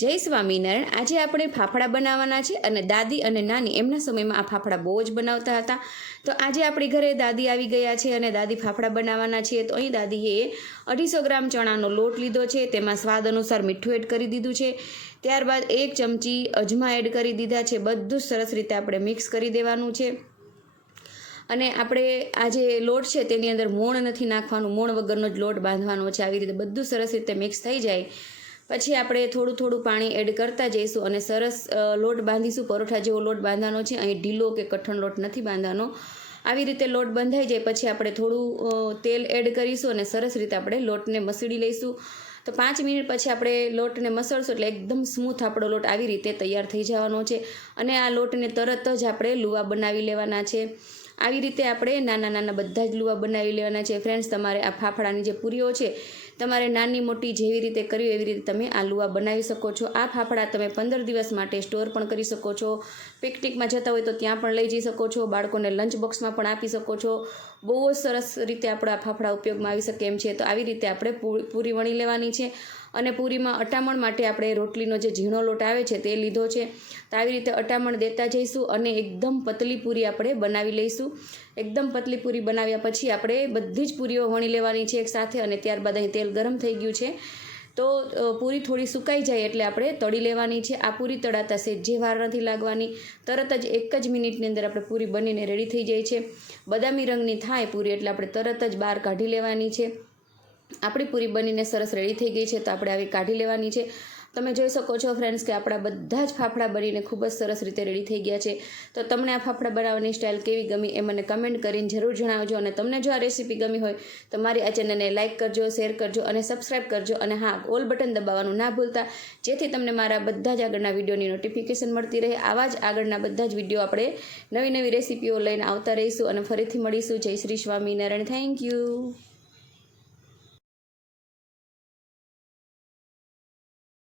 જય સ્વામિનારાયણ। આજે આપણે ફાફડા બનાવવાના છે અને દાદી અને નાની એમના સમયમાં આ ફાફડા બહુ જ બનાવતા હતા। તો આજે આપણી ઘરે દાદી આવી ગયા છે અને દાદી ફાફડા બનાવવાના છે। તો અહીં દાદીએ 250 ગ્રામ ચણાનો લોટ લીધો છે, તેમાં સ્વાદ અનુસાર મીઠું એડ કરી દીધું છે। ત્યારબાદ 1 ચમચી અજમા એડ કરી દીધા છે। બધું સરસ રીતે આપણે મિક્સ કરી દેવાનું છે। અને આપણે આ જે લોટ છે તેની અંદર મોણ નથી નાખવાનું, મોણ વગરનો જ લોટ બાંધવાનો છે। આવી રીતે બધું સરસ રીતે મિક્સ થઈ જાય પછી આપણે થોડું થોડું પાણી એડ કરતા જઈશું અને સરસ લોટ બાંધીશું। પરોઠા જેવો લોટ બાંધવાનો છે, અહીં ઢીલો કે કઠણ લોટ નથી બાંધવાનો। આવી રીતે લોટ બંધાઈ જાય પછી આપણે થોડું તેલ એડ કરીશું અને સરસ રીતે આપણે લોટને મસળી લઈશું। તો 5 મિનિટ પછી આપણે લોટને મસળશું એટલે એકદમ સ્મૂથ આપણો લોટ આવી રીતે તૈયાર થઈ જવાનો છે। અને આ લોટને તરત જ આપણે લુવા બનાવી લેવાના છે। આવી રીતે આપણે નાના નાના બધા જ લુવા બનાવી લેવાના છે। ફ્રેન્ડ્સ, તમારે આ ફાફડાની જે પૂરીઓ છે તમારે નાની મોટી જેવી રીતે કરવી એવી રીતે તમે આ લુવા બનાવી શકો છો। આ ફાફડા તમે 15 દિવસ માટે સ્ટોર પણ કરી શકો છો। પિકનિકમાં જતા હોય તો ત્યાં પણ લઈ જઈ શકો છો, બાળકોને લંચ બોક્સમાં પણ આપી શકો છો। બહુ જ સરસ રીતે આપણા ફાફડા ઉપયોગમાં આવી શકે એમ છે। તો આવી રીતે આપણે પૂરી વણી લેવાની છે અને પૂરીમાં અટામણ માટે આપણે રોટલીનો જે ઝીણો લોટ આવે છે તે લીધો છે। તો આવી રીતે અટામણ દેતા જઈશું અને એકદમ પતલી પૂરી આપણે બનાવી લઈશું। એકદમ પતલી પૂરી બનાવ્યા પછી આપણે બધી જ પૂરીઓ વણી લેવાની છે એક સાથે અને ત્યારબાદ અહીં તેલ ગરમ થઈ ગયું છે તો પૂરી થોડી સુકાઈ જાય એટલે આપણે તળી લેવાની છે। આ પૂરી તળાતા સહેજે વાર નથી લાગવાની, તરત જ 1 જ મિનિટની અંદર આપણે પૂરી બનીને રેડી થઈ જાય છે। બદામી રંગની થાય પૂરી એટલે આપણે તરત જ બહાર કાઢી લેવાની છે। આપણી પૂરી બનીને સરસ રેડી થઈ ગઈ છે તો આપણે આવી કાઢી લેવાની છે। તમે જોઈ શકો છો ફ્રેન્ડ્સ કે આપણા બધા જ ફાફડા બનીને ખૂબ જ સરસ રીતે રેડી થઈ ગયા છે। તો તમને આ ફાફડા બનાવવાની સ્ટાઇલ કેવી ગમી એ મને કમેન્ટ કરીને જરૂર જણાવજો। અને તમને જો આ રેસીપી ગમી હોય તો મારી આ ચેનલને લાઇક કરજો, શેર કરજો અને સબસ્ક્રાઈબ કરજો। અને હા, ઓલ બટન દબાવવાનું ના ભૂલતા, જેથી તમને મારા બધા જ આગળના વિડીયોની નોટિફિકેશન મળતી રહે। આવા જ આગળના બધા જ વિડીયો આપણે નવી નવી રેસીપીઓ લઈને આવતા રહીશું અને ફરીથી મળીશું। જય શ્રી સ્વામિનારાયણ। Thank you.